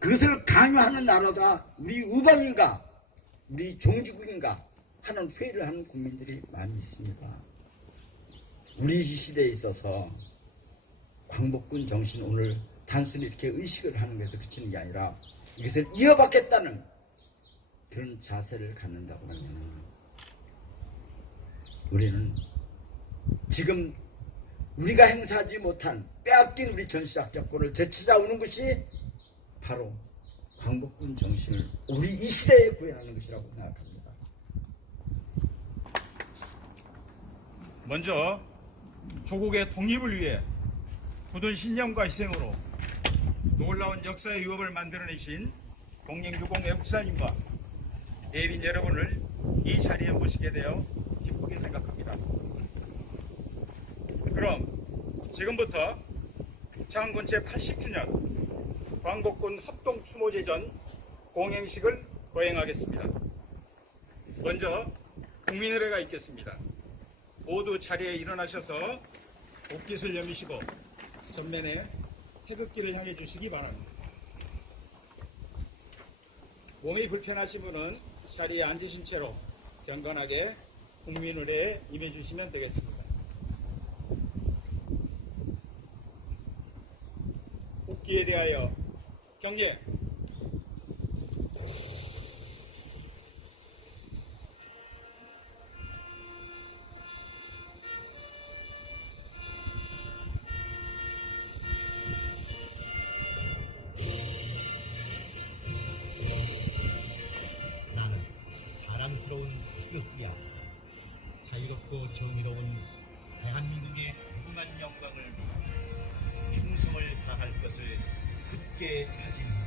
그것을 강요하는 나라가 우리 우방인가 우리 종주국인가 하는 회의를 하는 국민들이 많이 있습니다. 우리 시대에 있어서 광복군 정신 오늘 단순히 이렇게 의식을 하는 것에서 그치는 게 아니라 이것을 이어받겠다는 그런 자세를 갖는다고 하면 우리는 지금 우리가 행사하지 못한 빼앗긴 우리 전시작전권을 되찾아오는 것이 바로 광복군 정신을 우리 이 시대에 구현하는 것이라고 생각합니다. 먼저 조국의 독립을 위해 굳은 신념과 희생으로 놀라운 역사의 유업을 만들어내신 동맹유공 애국사님과 예빈 여러분을 이 자리에 모시게 되어 기쁘게 생각합니다. 그럼 지금부터 창군 제80주년 광복군 합동추모제전 공행식을 거행하겠습니다. 먼저 국민의례가 있겠습니다. 모두 자리에 일어나셔서 옷깃을 여미시고 전면에 태극기를 향해 주시기 바랍니다. 몸이 불편하신 분은 자리에 앉으신 채로 경건하게 국민의례에 임해 주시면 되겠습니다. 국기에 대하여 경례. 나는 자랑스러운 태극기야. 자유롭고 정의로운 대한민국의 무궁한 영광을 위해 충성을 다할 것을 굳게 다짐한다.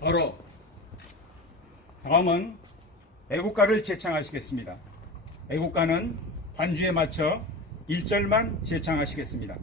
바로 다음은 애국가를 제창하시겠습니다. 애국가는 반주에 맞춰 1절만 제창하시겠습니다.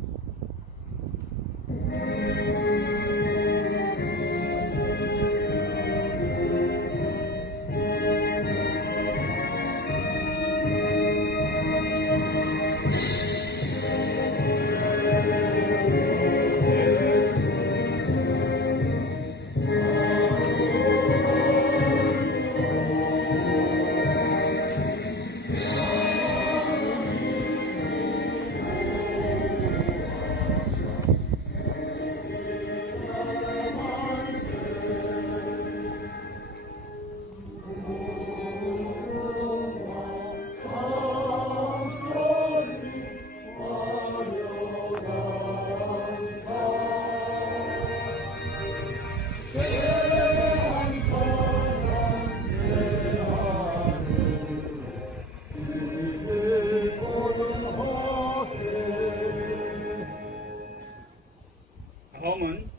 다음은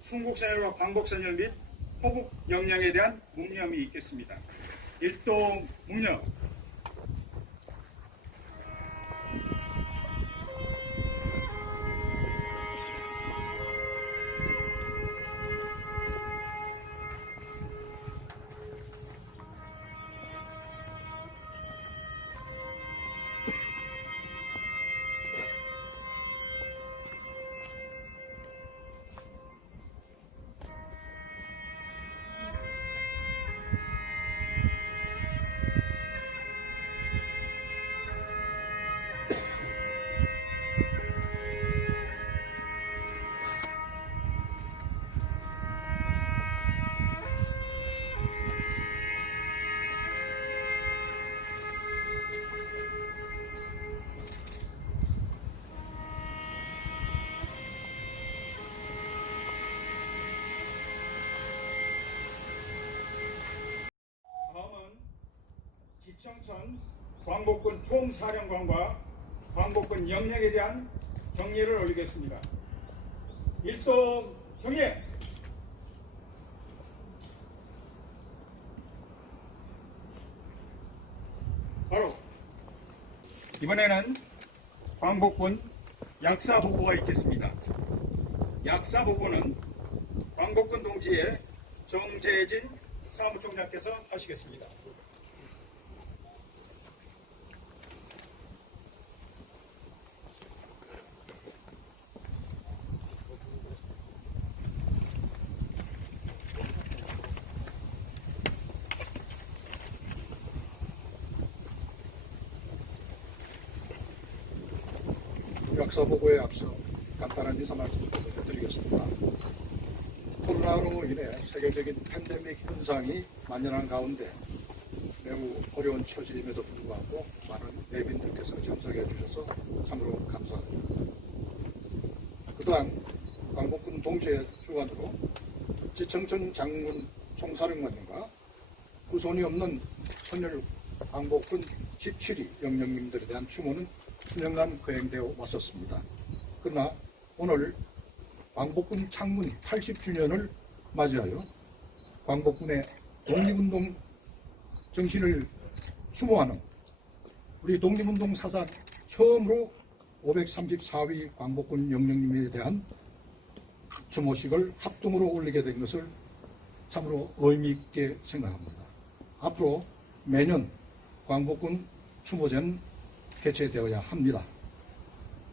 순국선열과 광복선열 및 호국 역량에 대한 묵념이 있겠습니다. 일동 묵념. 지청천 광복군 총사령관과 광복군 영령에 대한 경례를 올리겠습니다. 일동 경례. 바로 이번에는 광복군 약사보고가 있겠습니다. 약사보고는 광복군 동지의 정재진 사무총장께서 하시겠습니다. 역사 보고에 앞서 간단한 인사 말씀을 드리겠습니다. 코로나로 인해 세계적인 팬데믹 현상이 만연한 가운데 매우 어려운 처지임에도 불구하고 많은 내빈들께서 참석해 주셔서 참으로 감사합니다. 그동안 광복군 동지의 주관으로 지청천 장군 총사령관님과 후손이 없는 선열 광복군 17위 영령님들에 대한 추모는 수년간 거행되어 왔었습니다. 그러나 오늘 광복군 창군 80주년을 맞이하여 광복군의 독립운동 정신을 추모하는 우리 독립운동 사상 처음으로 534위 광복군 영령님에 대한 추모식을 합동으로 올리게 된 것을 참으로 의미 있게 생각합니다. 앞으로 매년 광복군 추모제는 개최되어야 합니다.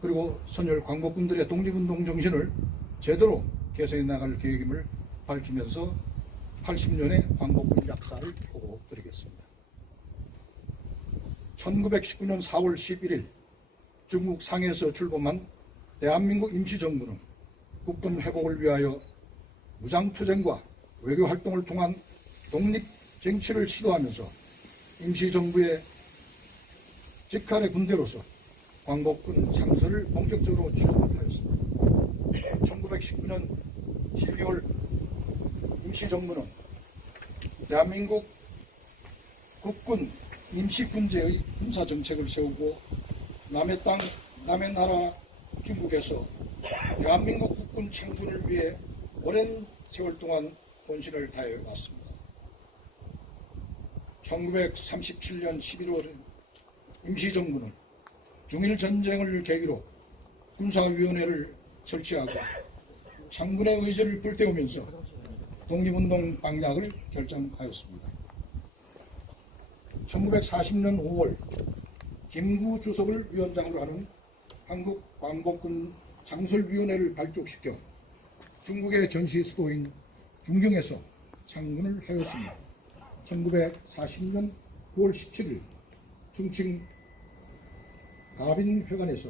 그리고 선열 광복군들의 독립운동 정신을 제대로 개선해 나갈 계획임을 밝히면서 80년의 광복군 역사를 보고 드리겠습니다. 1919년 4월 11일 중국 상해에서 출범한 대한민국 임시정부는 국권 회복을 위하여 무장투쟁과 외교활동을 통한 독립쟁취를 시도하면서 임시정부의 직할의 군대로서 광복군 창설을 본격적으로 추진하였습니다. 1919년 12월 임시정부는 대한민국 국군 임시군제의 군사정책을 세우고 남의 땅, 남의 나라 중국에서 대한민국 국군 창군을 위해 오랜 세월 동안 혼신을 다해 왔습니다. 1937년 11월 임시정부는 중일전쟁을 계기로 군사위원회를 설치하고 창군의 의지를 불태우면서 독립운동 방향을 결정하였습니다. 1940년 5월 김구 주석을 위원장으로 하는 한국광복군 창설위원회를 발족시켜 중국의 전시 수도인 중경에서 창군을 하였습니다. 1940년 9월 17일 충칭 가빈회관에서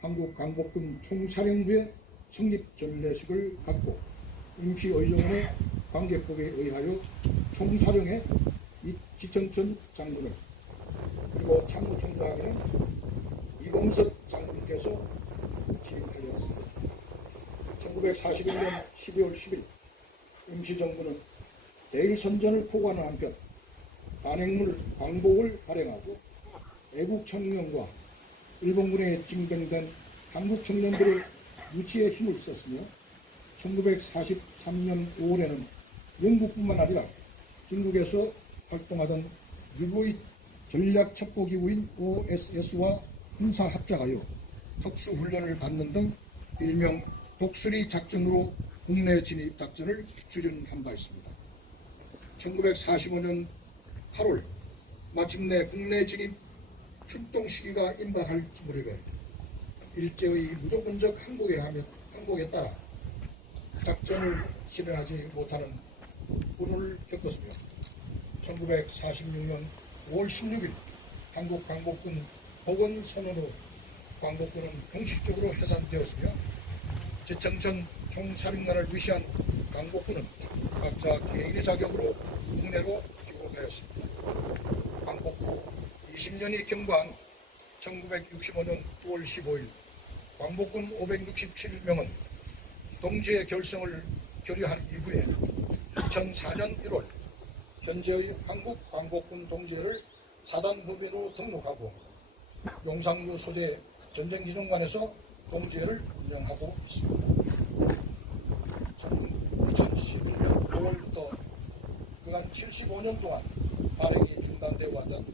한국광복군 총사령부의 성립전례식을 갖고 임시의정원의 관계법에 의하여 총사령의 지청천 장군을 그리고 참모총장에는 이범석 장군께서 취임하였습니다. 1941년 12월 10일 임시정부는 대일선전을 포괄하는 한편 단행물 광복을 발행하고 애국 청년과 일본군에 징병된 한국 청년들의 유치에 힘을 썼으며 1943년 5월에는 영국뿐만 아니라 중국에서 활동하던 미국의 전략첩보기구인 OSS와 군사합작하여 특수훈련을 받는 등 일명 독수리 작전으로 국내 진입 작전을 추진한 바 있습니다. 1945년 8월 마침내 국내 진입 출동 시기가 임박할 무렵에 일제의 무조건적 항복에 따라 작전을 실현하지 못하는 불운을 겪었으며 1946년 5월 16일 한국 광복군 복원선언으로 광복군은 공식적으로 해산되었으며 지청천 총사령관을 위시한 광복군은 각자 개인의 자격으로 국내로 귀국하였습니다. 광복 후 20년이 경과한 1965년 9월 15일 광복군 567명은 동지의 결성을 결의한 이후에 2004년 1월 현재의 한국 광복군 동지를 사단법인으로 등록하고 용상루 소재 전쟁기념관에서 동지회를 운영하고 있습니다. 2011년 5월부터 그간 75년 동안 발행이 중단되어 왔던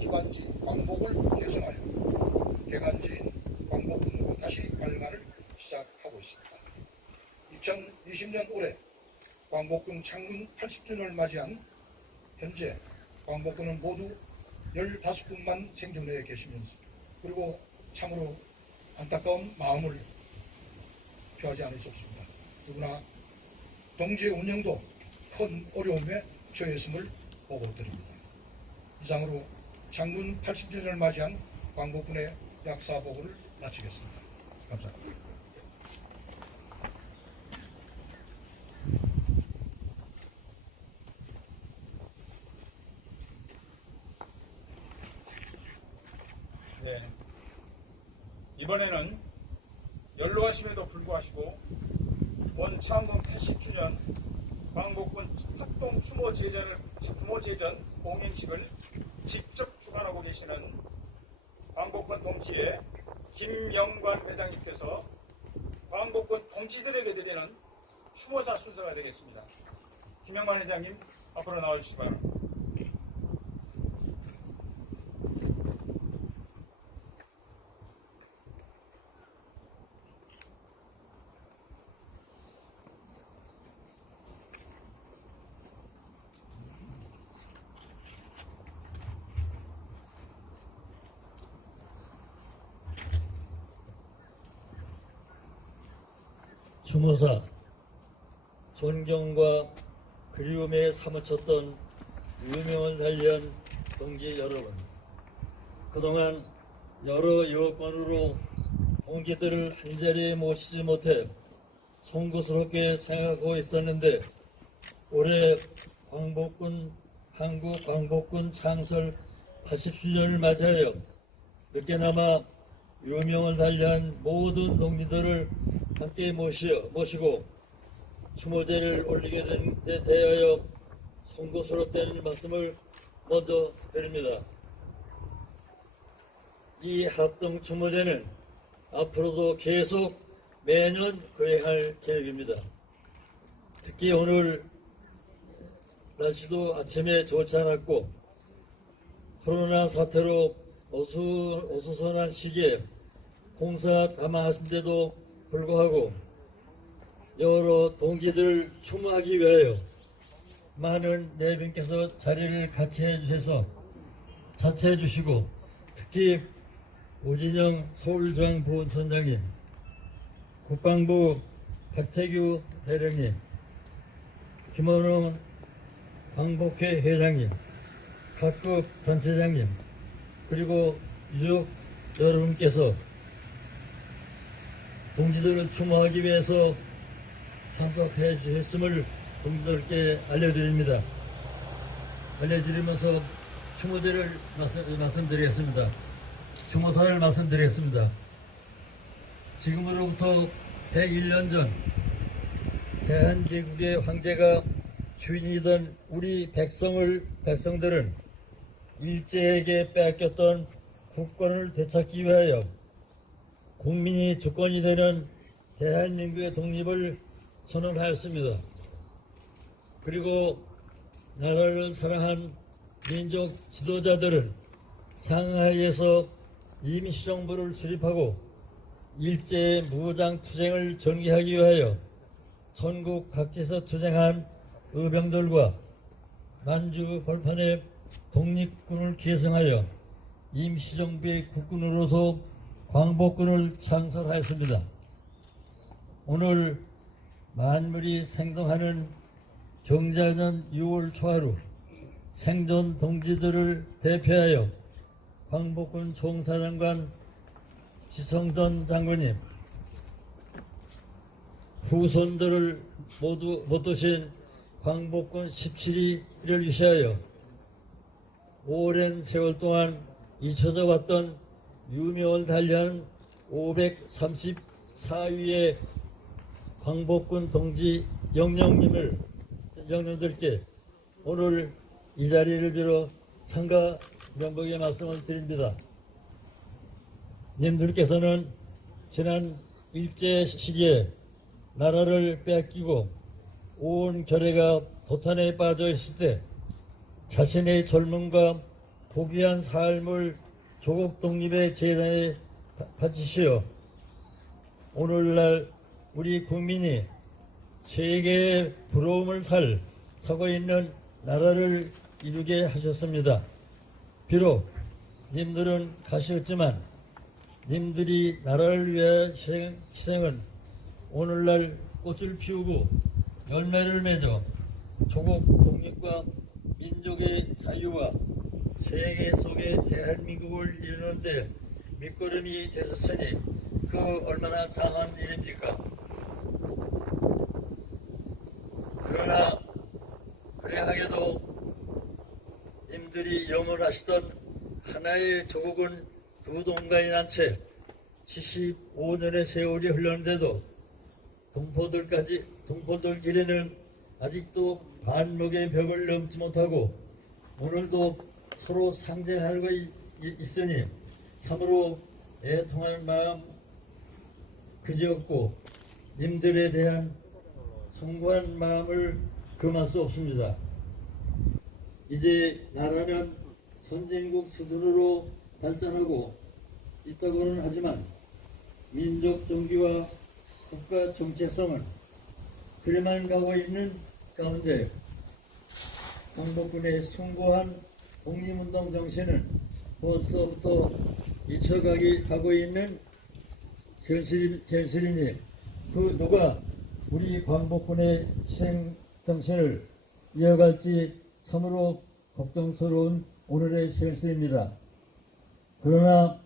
기관지 광복을 개선하여 개간지인 광복군으로 다시 발간을 시작하고 있습니다. 2020년 올해 광복군 창군 80주년을 맞이한 현재 광복군은 모두 15분만 생존해 계시면서 그리고 참으로 안타까운 마음을 표하지 않을 수 없습니다. 누구나 동지의 운영도 큰 어려움에 처했음을 보고드립니다. 이상으로 창군 80주년을 맞이한 광복군의 약사 보고를 마치겠습니다. 감사합니다. 네. 이번에는 연로하심에도 불구하시고 본 창군 80주년 광복군 합동 추모제전 공행식을 직접 주관하고 계시는 광복군 동지의 김영관 회장님께서 광복군 동지들에게 드리는 추모사 순서가 되겠습니다. 김영관 회장님 앞으로 나와주시기 바랍니다. 추모사, 존경과 그리움에 사무쳤던 유명을 달리한 동지 여러분, 그동안 여러 여건으로 동지들을 한자리에 모시지 못해 송구스럽게 생각하고 있었는데 올해 한국 광복군 창설 80주년을 맞이하여 늦게나마 유명을 달리한 모든 동지들을 함께 모시고 추모제를 올리게 된 데 대하여 송구스럽다는 말씀을 먼저 드립니다. 이 합동 추모제는 앞으로도 계속 매년 거행할 계획입니다. 특히 오늘 날씨도 아침에 좋지 않았고 코로나 사태로 어수선한 시기에 공사 담화하신데도 불구하고 여러 동지들을 추모하기 위하여 많은 내빈께서 자리를 자체해 주시고 특히 오진영 서울중앙보훈선장님, 국방부 박태규 대령님, 김원웅 광복회 회장님, 각급 단체장님, 그리고 유족 여러분께서 동지들을 추모하기 위해서 참석해 주셨음을 동지들께 알려드리면서 추모제를 말씀드리겠습니다. 추모사를 말씀드리겠습니다. 지금으로부터 101년 전 대한제국의 황제가 주인이던 우리 백성들은 일제에게 빼앗겼던 국권을 되찾기 위하여 국민이 주권이 되는 대한민국의 독립을 선언하였습니다. 그리고 나라를 사랑한 민족 지도자들은 상하이에서 임시정부를 수립하고 일제의 무장 투쟁을 전개하기 위하여 전국 각지에서 투쟁한 의병들과 만주 벌판에 독립군을 계승하여 임시정부의 국군으로서 광복군을 창설하였습니다. 오늘 만물이 생동하는 경자년 6월 초하루 생존 동지들을 대표하여 광복군 총사령관 지성전 장군님, 후손들을 모두 못 두신 광복군 17위를 위시하여 오랜 세월 동안 잊혀져 왔던 유명을 달리한 534위의 광복군 동지 영령들께 오늘 이 자리를 빌어 상가 명복의 말씀을 드립니다. 님들께서는 지난 일제 시기에 나라를 빼앗기고 온 결의가 도탄에 빠져 있을 때 자신의 젊음과 고귀한 삶을 조국 독립의 재단에 바치시어 오늘날 우리 국민이 세계의 부러움을 사고 있는 나라를 이루게 하셨습니다. 비록 님들은 가시었지만 님들이 나라를 위해 희생은 오늘날 꽃을 피우고 열매를 맺어 조국 독립과 민족의 자유와 세계 속의 대한민국을 이루는데 밑거름이 되셨으니 그 얼마나 장한 일입니까? 그러나 그래하게도 님들이 염원하시던 하나의 조국은 두 동강이 난 채 75년의 세월이 흘렀는데도 동포들끼리는 아직도 반목의 벽을 넘지 못하고 오늘도 서로 상쟁하고 있으니 참으로 애통할 마음 그지없고 님들에 대한 숭고한 마음을 금할 수 없습니다. 이제 나라는 선진국 수준으로 발전하고 있다고는 하지만 민족 종기와 국가 정체성은 그래만 가고 있는 가운데 광복군의 숭고한 독립운동 정신은 벌써부터 잊혀가고 있는 현실이니 그 누가 우리 광복군의 희생 정신을 이어갈지 참으로 걱정스러운 오늘의 현실입니다. 그러나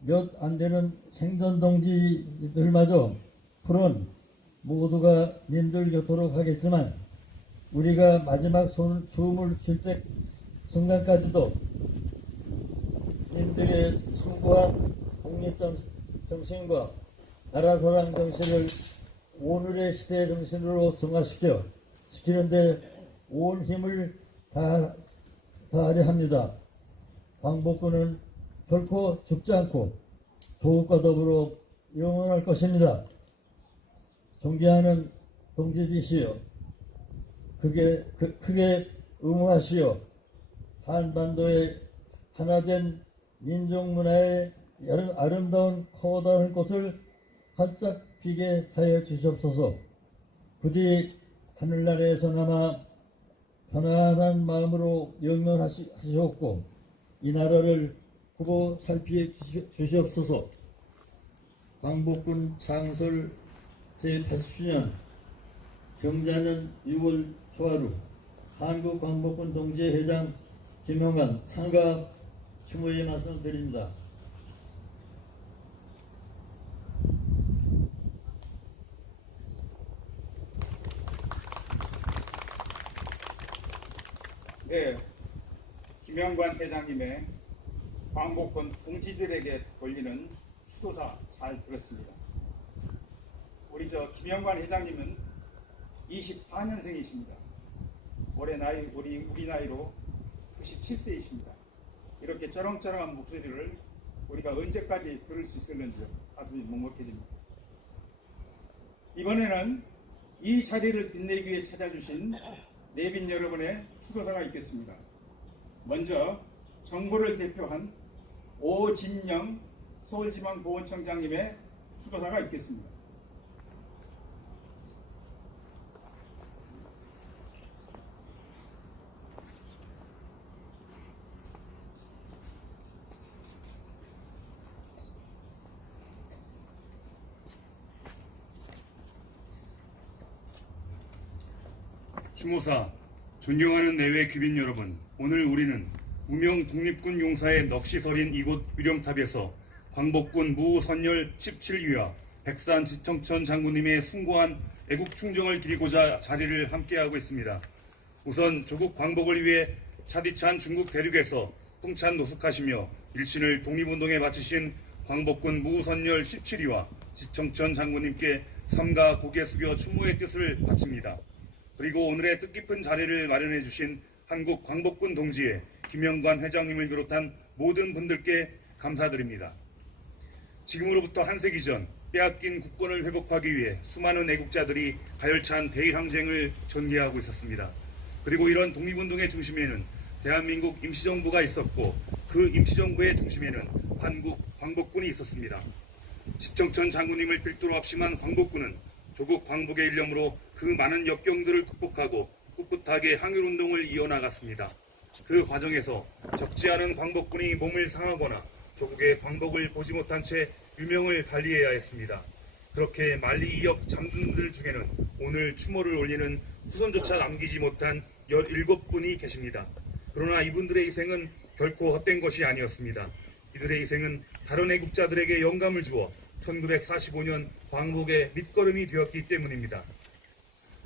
몇 안 되는 생존 동지들마저 풀은 모두가 님들 곁으로 가겠지만 우리가 마지막 숨을 쉴 때 순간까지도 님들의 숭고한 독립정신과 나라사랑 정신을 오늘의 시대 정신으로 승화시키는데 온 힘을 다하려 합니다. 광복군은 결코 죽지 않고 조국과 더불어 영원할 것입니다. 존경하는 동지들이시여, 크게 응원하시어 한반도의 하나된 민족문화의 아름다운 커다란 꽃을 활짝 피게 하여 주시옵소서. 부디 하늘나라에서나마 편안한 마음으로 영원하시옵고 이 나라를 후보 살피 주시옵소서. 광복군 창설 제80주년 경자년 6월 초하루 한국광복군 동지회장 김용관 상가 추모의 말씀드립니다. 네, 김영관 회장님의 광복군 동지들에게 돌리는 추도사 잘 들었습니다. 우리 김영관 회장님은 24년생이십니다. 올해 나이 우리 나이로 97세이십니다. 이렇게 쩌렁쩌렁한 목소리를 우리가 언제까지 들을 수 있을는지 가슴이 먹먹해집니다. 이번에는 이 자리를 빛내기 위해 찾아주신 내빈 여러분의 추도사가 있겠습니다. 먼저 정부를 대표한 오진영 서울지방보훈청장님의 추도사가 있겠습니다. 추모사, 존경하는 내외 귀빈 여러분, 오늘 우리는 무명 독립군 용사의 넋이 서린 이곳 위령탑에서 광복군 무선열 17위와 백산 지청천 장군님의 숭고한 애국 충정을 기리고자 자리를 함께하고 있습니다. 우선 조국 광복을 위해 차디찬 중국 대륙에서 풍찬 노숙하시며 일신을 독립운동에 바치신 광복군 무선열 17위와 지청천 장군님께 삼가 고개 숙여 추모의 뜻을 바칩니다. 그리고 오늘의 뜻깊은 자리를 마련해 주신 한국 광복군 동지회 김영관 회장님을 비롯한 모든 분들께 감사드립니다. 지금으로부터 한 세기 전 빼앗긴 국권을 회복하기 위해 수많은 애국자들이 가열찬 대일항쟁을 전개하고 있었습니다. 그리고 이런 독립운동의 중심에는 대한민국 임시정부가 있었고 그 임시정부의 중심에는 한국 광복군이 있었습니다. 지청천 장군님을 필두로 합심한 광복군은 조국 광복의 일념으로 그 많은 역경들을 극복하고 꿋꿋하게 항일운동을 이어나갔습니다. 그 과정에서 적지 않은 광복군이 몸을 상하거나 조국의 광복을 보지 못한 채 유명을 달리해야 했습니다. 그렇게 만리 이역 장군들 중에는 오늘 추모를 올리는 후손조차 남기지 못한 17분이 계십니다. 그러나 이분들의 희생은 결코 헛된 것이 아니었습니다. 이들의 희생은 다른 애국자들에게 영감을 주어 1945년 광복의 밑거름이 되었기 때문입니다.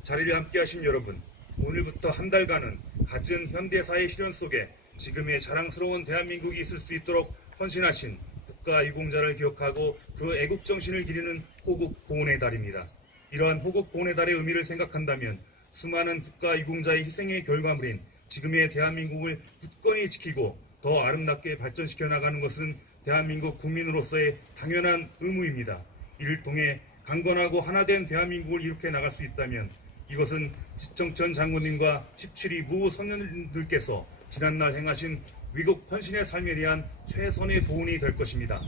자리를 함께하신 여러분, 오늘부터 한 달간은 갖은 현대사의 시련 속에 지금의 자랑스러운 대한민국이 있을 수 있도록 헌신하신 국가유공자를 기억하고 그 애국정신을 기리는 호국보훈의 달입니다. 이러한 호국보훈의 달의 의미를 생각한다면 수많은 국가유공자의 희생의 결과물인 지금의 대한민국을 굳건히 지키고 더 아름답게 발전시켜 나가는 것은 대한민국 국민으로서의 당연한 의무입니다. 이를 통해 강건하고 하나된 대한민국을 이룩해 나갈 수 있다면 이것은 지청천 장군님과 17위 무 선녀님들께서 지난날 행하신 위국 헌신의 삶에 대한 최선의 보훈이 될 것입니다.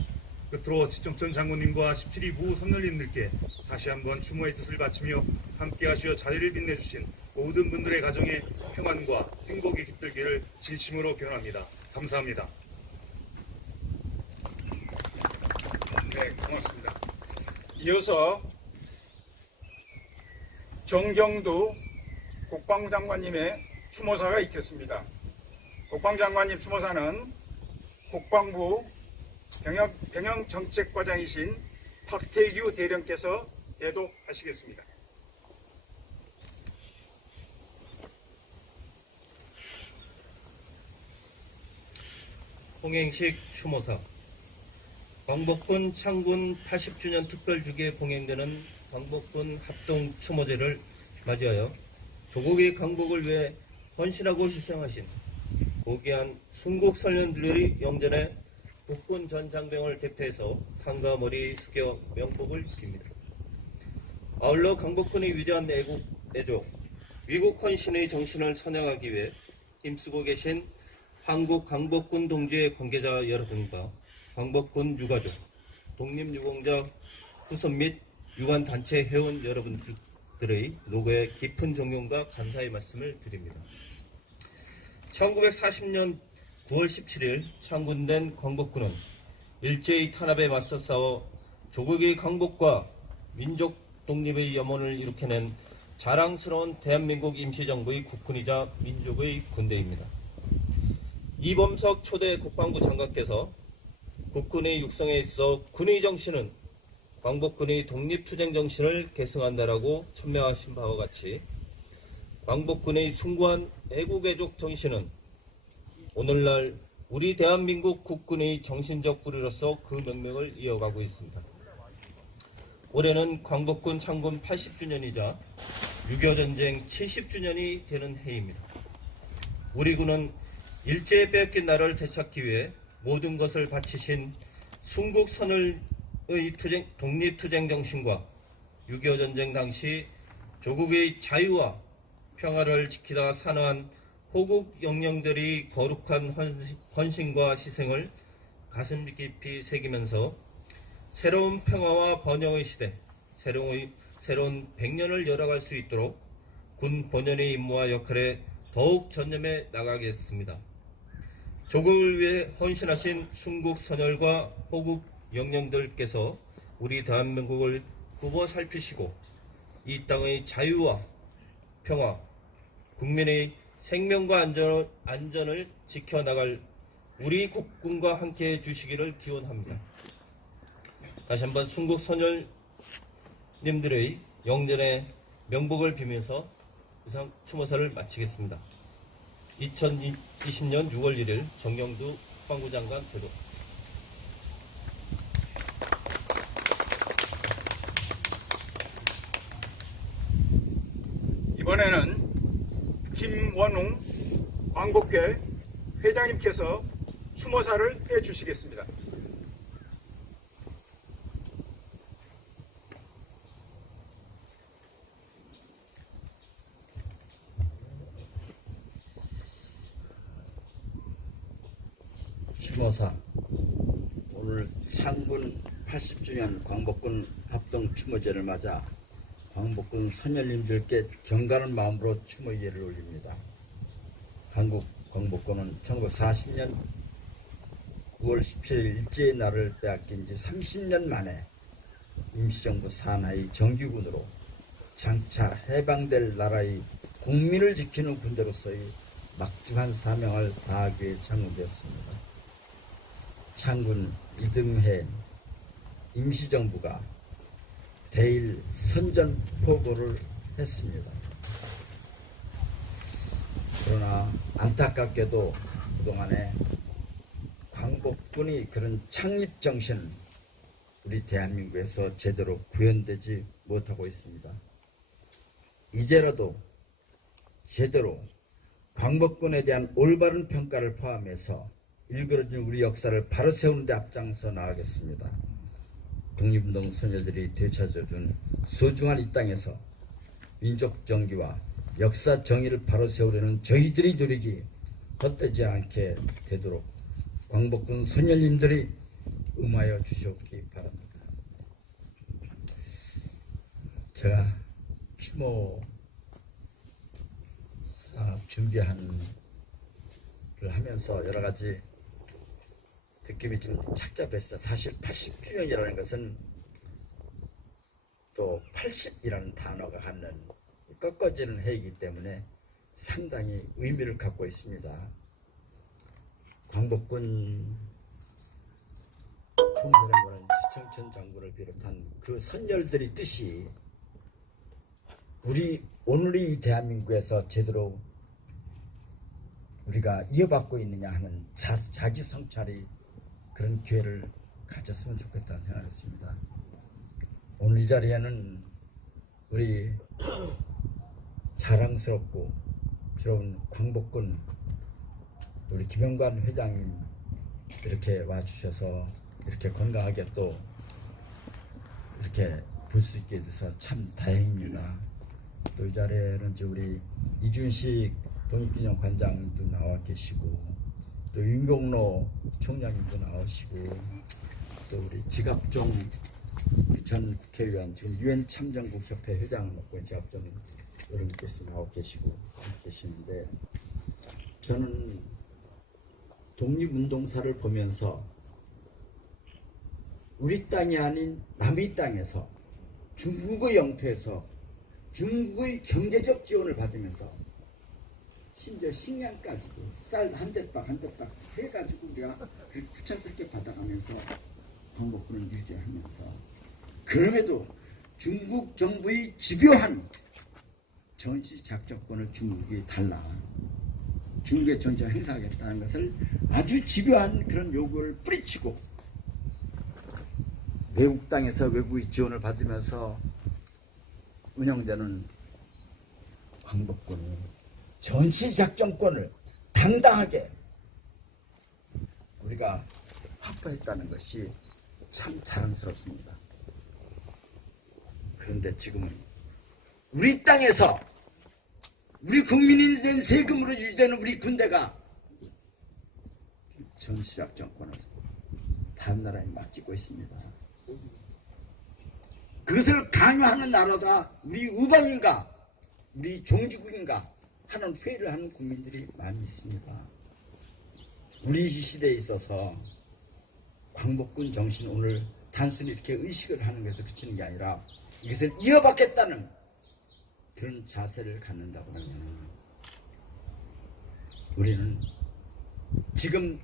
끝으로 지청천 장군님과 17위 무 선녀님들께 다시 한번 추모의 뜻을 바치며 함께하시어 자리를 빛내주신 모든 분들의 가정에 평안과 행복이 깃들기를 진심으로 기원합니다. 감사합니다. 네, 고맙습니다. 이어서 정경두 국방부 장관님의 추모사가 있겠습니다. 국방부 장관님 추모사는 국방부 병영정책과장이신 탁태규 대령께서 대독하시겠습니다. 봉행식 추모사. 광복군 창군 80주년 특별주기에 봉행되는 광복군 합동 추모제를 맞이하여 조국의 광복을 위해 헌신하고 희생하신 고귀한 순국 선련들의 영전에 국군 전 장병을 대표해서 상과 머리 숙여 명복을 빕니다. 아울러 광복군의 위대한 애족, 위국 헌신의 정신을 선양하기 위해 힘쓰고 계신 한국 광복군 동지의 관계자 여러분과 광복군 유가족, 독립유공자 후손 및 유관단체 회원 여러분들의 노고에 깊은 존경과 감사의 말씀을 드립니다. 1940년 9월 17일 창군된 광복군은 일제의 탄압에 맞서 싸워 조국의 광복과 민족 독립의 염원을 일으켜낸 자랑스러운 대한민국 임시정부의 국군이자 민족의 군대입니다. 이범석 초대 국방부 장관께서 국군의 육성에 있어 군의 정신은 광복군의 독립투쟁 정신을 계승한다라고 천명하신 바와 같이 광복군의 숭고한 애국애족 정신은 오늘날 우리 대한민국 국군의 정신적 뿌리로서 그 명맥을 이어가고 있습니다. 올해는 광복군 창군 80주년이자 6.25 전쟁 70주년이 되는 해입니다. 우리 군은 일제에 빼앗긴 나라를 되찾기 위해 모든 것을 바치신 순국선을의 독립투쟁 정신과 6.25 전쟁 당시 조국의 자유와 평화를 지키다 산화한 호국 영령들이 거룩한 헌신과 희생을 가슴 깊이 새기면서 새로운 평화와 번영의 시대, 새로운 100년을 열어갈 수 있도록 군 본연의 임무와 역할에 더욱 전념해 나가겠습니다. 조국을 위해 헌신하신 순국 선열과 호국 영령들께서 우리 대한민국을 굽어 살피시고 이 땅의 자유와 평화, 국민의 생명과 안전을 지켜나갈 우리 국군과 함께해 주시기를 기원합니다. 다시 한번 순국 선열님들의 영전의 명복을 빌면서 이상 추모사를 마치겠습니다. 2020년 6월 1일 정경두 국방부 장관 대독. 이번에는 김원웅 광복회 회장님께서 추모사를 해주시겠습니다. 추모사. 오늘 창군 80주년 광복군 합동 추모제를 맞아 광복군 선열님들께 경건한 마음으로 추모 예를 올립니다. 한국 광복군은 1940년 9월 17일 일제의 날을 빼앗긴 지 30년 만에 임시정부 산하의 정규군으로 장차 해방될 나라의 국민을 지키는 군대로서의 막중한 사명을 다하기 위해 창군되었습니다. 창군 이듬해 임시정부가 대일 선전포고를 했습니다. 그러나 안타깝게도 그동안에 광복군이 그런 창립정신 우리 대한민국에서 제대로 구현되지 못하고 있습니다. 이제라도 제대로 광복군에 대한 올바른 평가를 포함해서 일그러진 우리 역사를 바로 세우는 데 앞장서 나가겠습니다. 독립운동 선열들이 되찾아준 소중한 이 땅에서 민족 정기와 역사 정의를 바로 세우려는 저희들의 노력이 헛되지 않게 되도록 광복군 선열님들이 응하여 주시옵기 바랍니다. 제가 추모 사업 준비를 하면서 여러 가지 느낌이 좀 착잡했어요. 사실 80주년이라는 것은 또 80이라는 단어가 갖는 꺾어지는 해이기 때문에 상당히 의미를 갖고 있습니다. 광복군 총사령관은 지청천 장군을 비롯한 그 선열들의 뜻이 오늘의 이 대한민국에서 제대로 우리가 이어받고 있느냐 하는 자기 성찰이 그런 기회를 가졌으면 좋겠다는 생각을 했습니다. 오늘 이 자리에는 우리 자랑스럽고 부러운 광복군 우리 김영관 회장님 이렇게 와주셔서 이렇게 건강하게 또 이렇게 볼 수 있게 돼서 참 다행입니다. 또 이 자리에는 우리 이준식 독립기념관장도 나와 계시고 또 윤경로 총장님도 나오시고 또 우리 지갑종 전 국회의원 지금 유엔 참전국 협회 회장을 맡고 지갑종 여러분께서 나와 계시고 계시는데 저는 독립운동사를 보면서 우리 땅이 아닌 남의 땅에서 중국의 영토에서 중국의 경제적 지원을 받으면서 심지어 식량까지도 쌀 한 대박 한 대박 해가지고 우리가 구차스럽게 받아가면서 광복군을 유지하면서 그럼에도 중국 정부의 집요한 전시작전권을 중국이 달라 중국의 전시를 행사하겠다는 것을 아주 집요한 그런 요구를 뿌리치고 외국 땅에서 외국의 지원을 받으면서 운영되는 광복군이 전시작전권을 당당하게 우리가 확보했다는 것이 참 자랑스럽습니다. 그런데 지금은 우리 땅에서 우리 국민이 낸 세금으로 유지되는 우리 군대가 전시작전권을 다른 나라에 맡기고 있습니다. 그것을 강요하는 나라가 우리 우방인가 우리 종주국인가 하는 회의를 하는 국민들이 많이 있습니다. 우리 시대에 있어서 광복군 정신 오늘 단순히 이렇게 의식을 하는 것에서 그치는 게 아니라 이것을 이어받겠다는 그런 자세를 갖는다고 하면 우리는 지금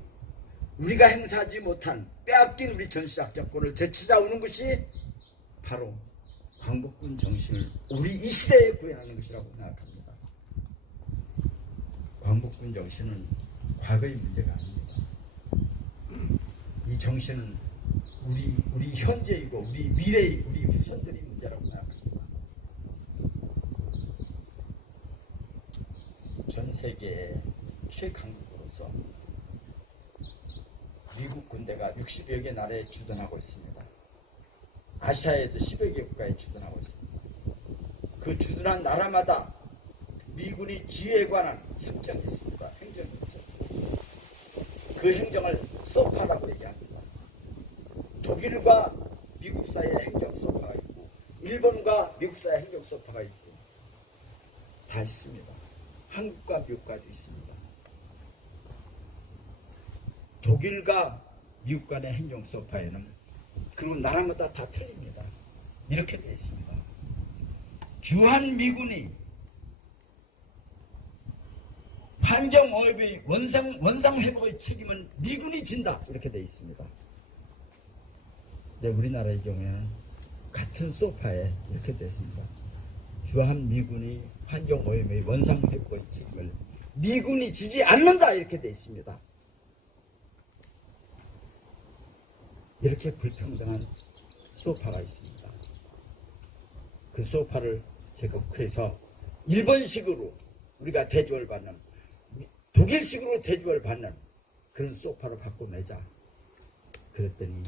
우리가 행사하지 못한 빼앗긴 우리 전시작전권을 되찾아오는 것이 바로 광복군 정신을 우리 이 시대에 구현하는 것이라고 생각합니다. 광복군 정신은 과거의 문제가 아닙니다. 이 정신은 우리 현재이고 우리 미래의 우리 후손들의 문제라고 생각합니다. 전 세계의 최강국으로서 미국 군대가 60여 개 나라에 주둔하고 있습니다. 아시아에도 10여 개 국가에 주둔하고 있습니다. 그 주둔한 나라마다 미군이 지휘에 관한 협정이 있습니다. 행정협정. 그 행정을 소파라고 얘기합니다. 독일과 미국 사이에 행정 소파가 있고 일본과 미국사의 행정 소파가 있고 다 있습니다. 한국과 미국과도 있습니다. 독일과 미국 간의 행정 소파에는 그리고 나라마다 다 틀립니다. 이렇게 되어 있습니다. 주한미군이 환경오염의 원상회복의 책임은 미군이 진다. 이렇게 되어 있습니다. 네, 우리나라의 경우에는 같은 소파에 이렇게 되어 있습니다. 주한미군이 환경오염의 원상회복의 책임을 미군이 지지 않는다. 이렇게 되어 있습니다. 이렇게 불평등한 소파가 있습니다. 그 소파를 제국해서 일본식으로 우리가 대접을 받는, 독일식으로 대접을 받는 그런 소파로 바꿔내자. 그랬더니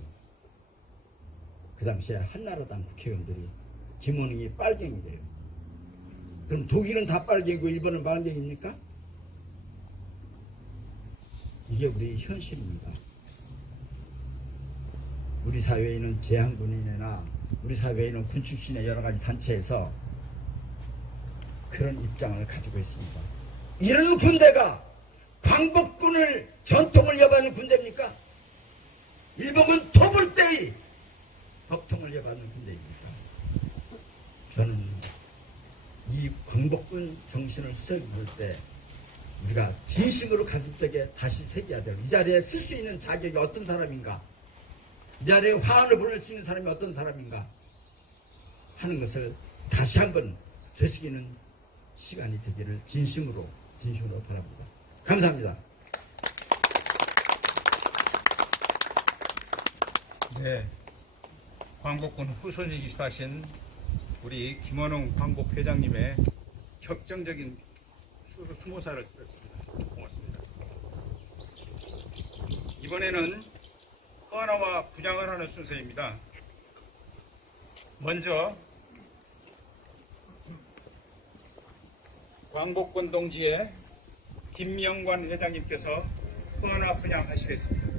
그 당시에 한나라당 국회의원들이 김원웅이 빨갱이래요. 그럼 독일은 다 빨갱이고 일본은 빨갱이입니까? 이게 우리 현실입니다. 우리 사회에 있는 재향군인이나 우리 사회에 있는 군 출신의 여러 가지 단체에서 그런 입장을 가지고 있습니다. 이런 군대가 광복군을 전통을 이어받는 군대입니까? 일본은 토벌 때의 법통을 이어받는 군대입니까? 저는 이 광복군 정신을 수행할 때 우리가 진심으로 가슴속에 다시 새겨야 돼요. 이 자리에 쓸 수 있는 자격이 어떤 사람인가? 이 자리에 화환을 보낼 수 있는 사람이 어떤 사람인가 하는 것을 다시 한번 되새기는 시간이 되기를 진심으로 바랍니다. 감사합니다. 네, 광복군 후손이기도 하신 우리 김원웅 광복회장님의 격정적인 추모사를 드렸습니다. 고맙습니다. 이번에는 헌화와 분양을 하는 순서입니다. 먼저 광복군 동지의 김명관 회장님께서 헌화 분양하시겠습니다.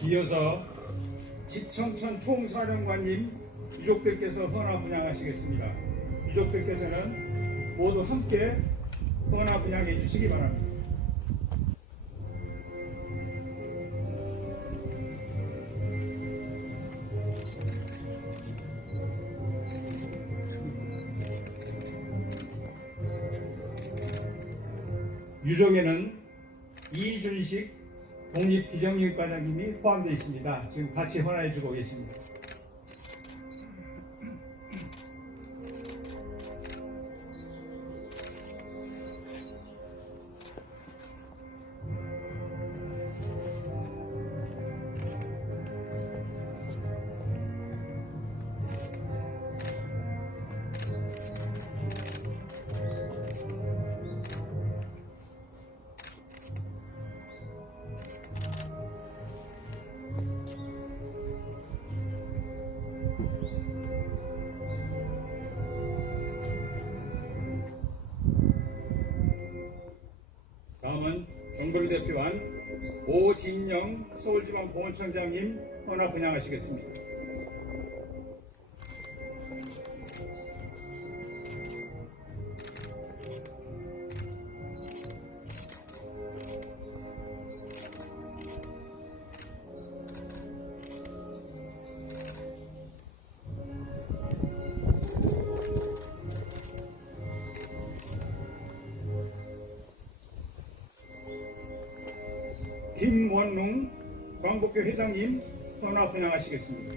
이어서 집청천 총사령관님 유족들께서 헌화 분양하시겠습니다. 유족들께서는 모두 함께 헌화 분양해 주시기 바랍니다. 유족에는 이준식 독립기정육과장님이 포함되어 있습니다. 지금 같이 헌화해주고 계십니다. 다음은 정부를 대표한 오진영 서울지방보훈청장님 헌화 분양하시겠습니다. 김원웅 광복회 회장님 헌화 분양하시겠습니다.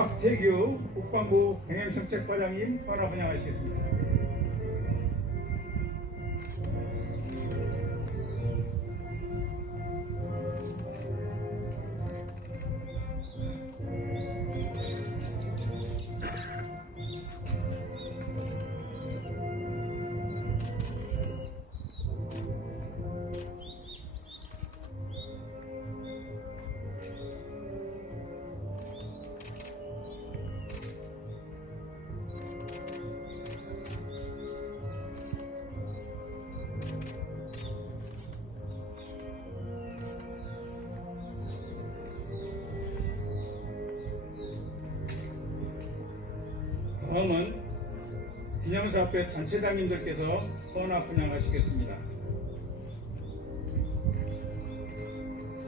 박태규 국방부 경영정책과장님 헌화 분양하시겠습니다. 다음은 기념사업회 단체장님들께서 헌화 분양하시겠습니다.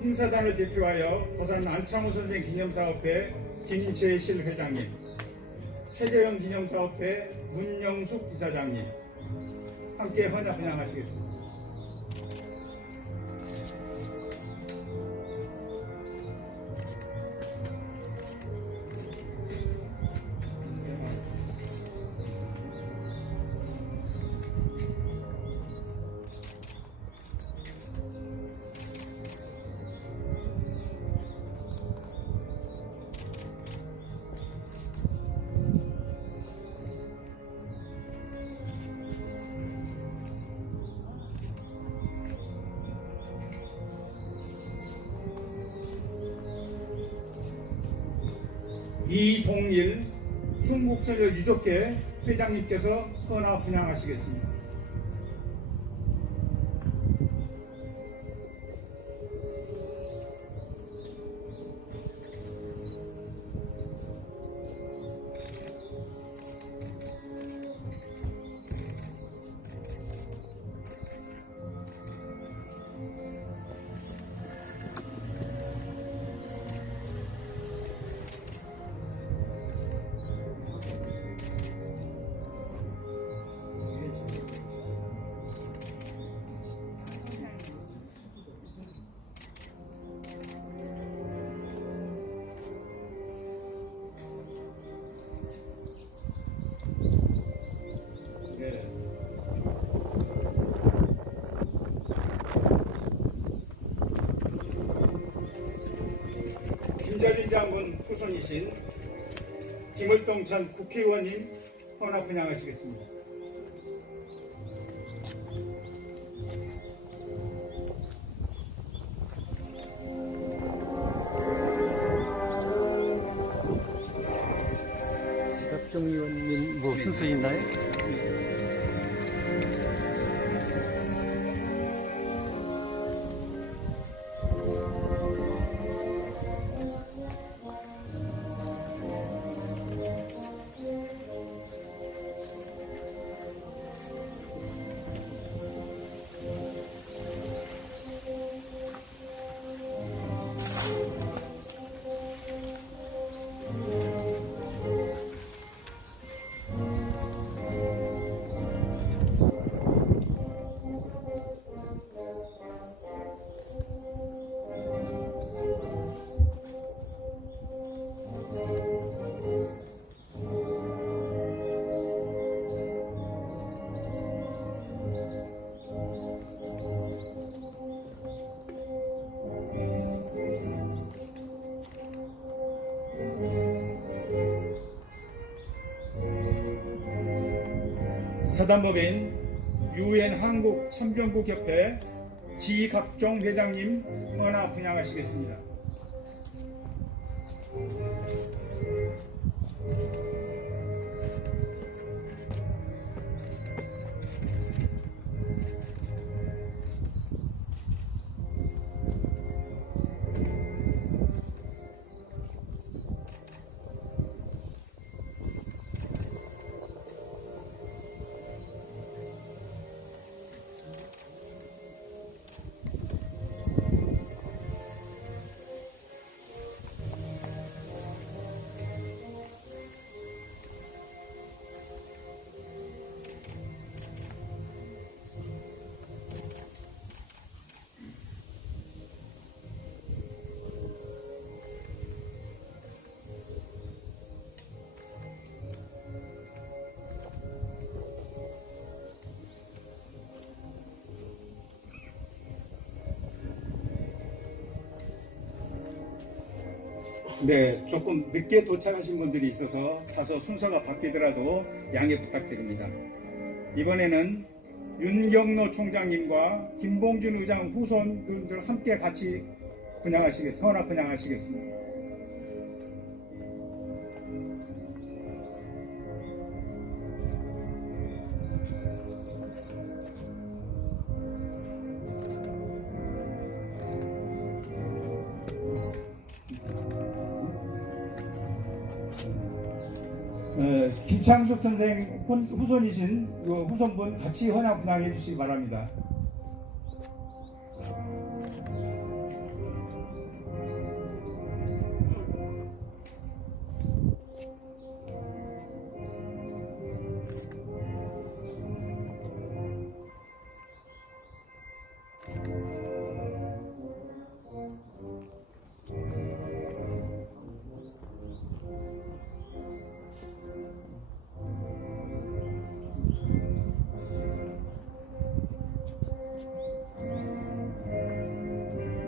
행사단을 대표하여 부산 안창호 선생 기념사업회 김재실 회장님, 최재형 기념사업회 문영숙 이사장님 함께 헌화 분양하시겠습니다. 이동일 충북선녀 유족회 회장님께서 헌화 분양하시겠습니다. 김자진 장군 후손이신 김을동 전 국회의원님 헌화 분양하시겠습니다. 박정 의원님 뭐 순서 있나요? 사단법인 UN 한국 참전국협회 지각종 회장님 헌화 분양하시겠습니다. 네, 조금 늦게 도착하신 분들이 있어서 다소 순서가 바뀌더라도 양해 부탁드립니다. 이번에는 윤경로 총장님과 김봉준 의장 후손들 함께 같이 헌화 분향하시겠습니다. 김창숙 선생 후손이신 후손분 같이 헌화 분향해 주시기 바랍니다.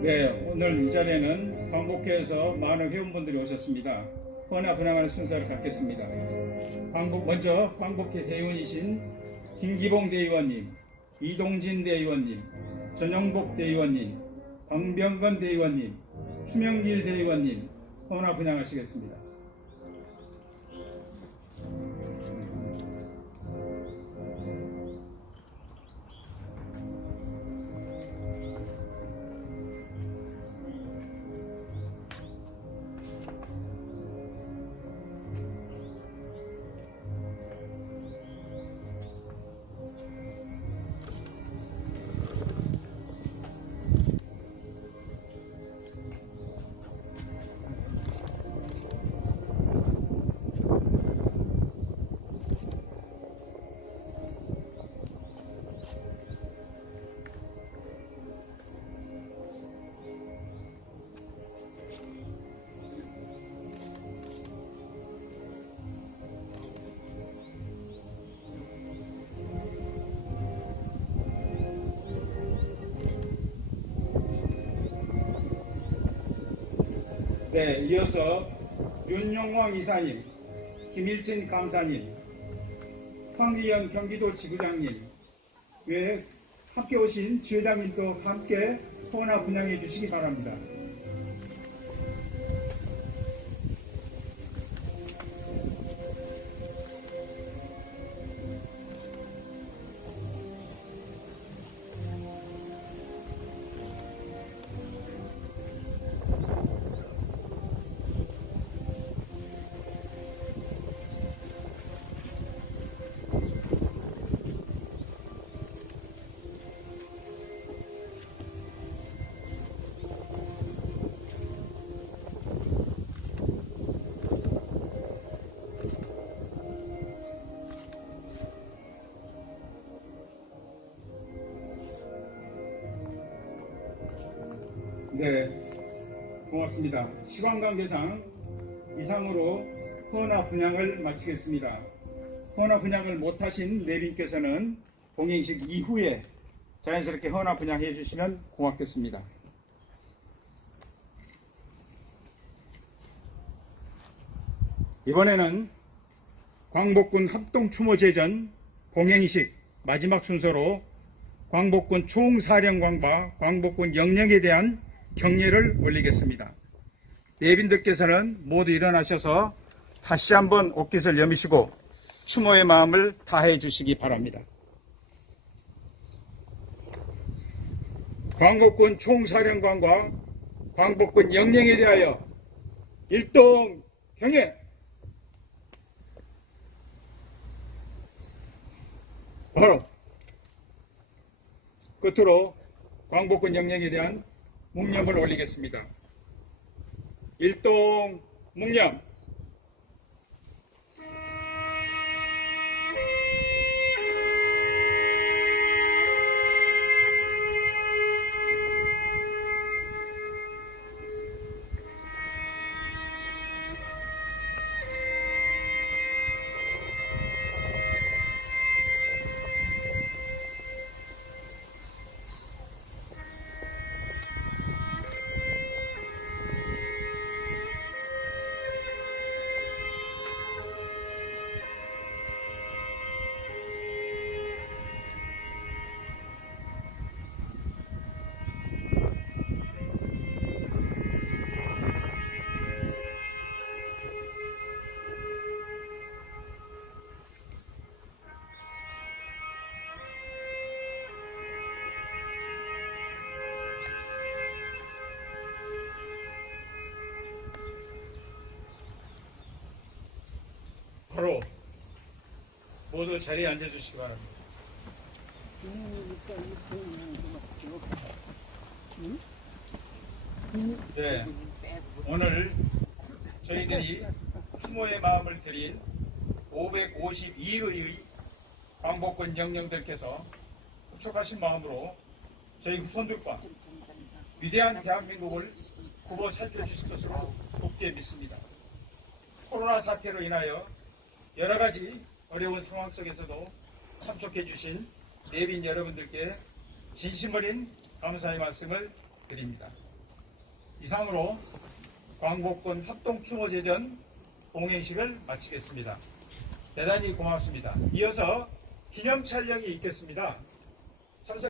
네, 오늘 이 자리에는 광복회에서 많은 회원분들이 오셨습니다. 헌화 분향하는 순서를 갖겠습니다. 먼저 광복회 대의원이신 김기봉 대의원님, 이동진 대의원님, 전영복 대의원님, 강병건 대의원님, 추명길 대의원님 헌화 분향하시겠습니다. 네, 이어서 윤영왕 이사님, 김일진 감사님, 황기현 경기도 지부장님, 외 함께 오신 지회장님도 함께 헌화 분향해 주시기 바랍니다. 네, 고맙습니다. 시간 관계상 이상으로 헌화 분향을 마치겠습니다. 헌화 분향을 못하신 내빈께서는 봉행식 이후에 자연스럽게 헌화 분향해 주시면 고맙겠습니다. 이번에는 광복군 합동추모제전 봉행식 마지막 순서로 광복군 총사령관과 광복군 영령에 대한 경례를 올리겠습니다. 내빈들께서는 모두 일어나셔서 다시 한번 옷깃을 여미시고 추모의 마음을 다해 주시기 바랍니다. 광복군 총사령관과 광복군 영령에 대하여 일동 경례. 바로 끝으로 광복군 영령에 대한 묵념을 올리겠습니다. 일동 묵념. 모두 자리에 앉아주시기 바랍니다. 네, 오늘 저희들이 추모의 마음을 드린 552의의 광복군 영령들께서 흡족하신 마음으로 저희 후손들과 위대한 대한민국을 굽어 살펴주실 것으로 굳게 믿습니다. 코로나 사태로 인하여 여러 가지 어려운 상황 속에서도 참석해 주신 내빈 여러분들께 진심 어린 감사의 말씀을 드립니다. 이상으로 광복군 합동추모제전 동행식을 마치겠습니다. 대단히 고맙습니다. 이어서 기념 촬영이 있겠습니다.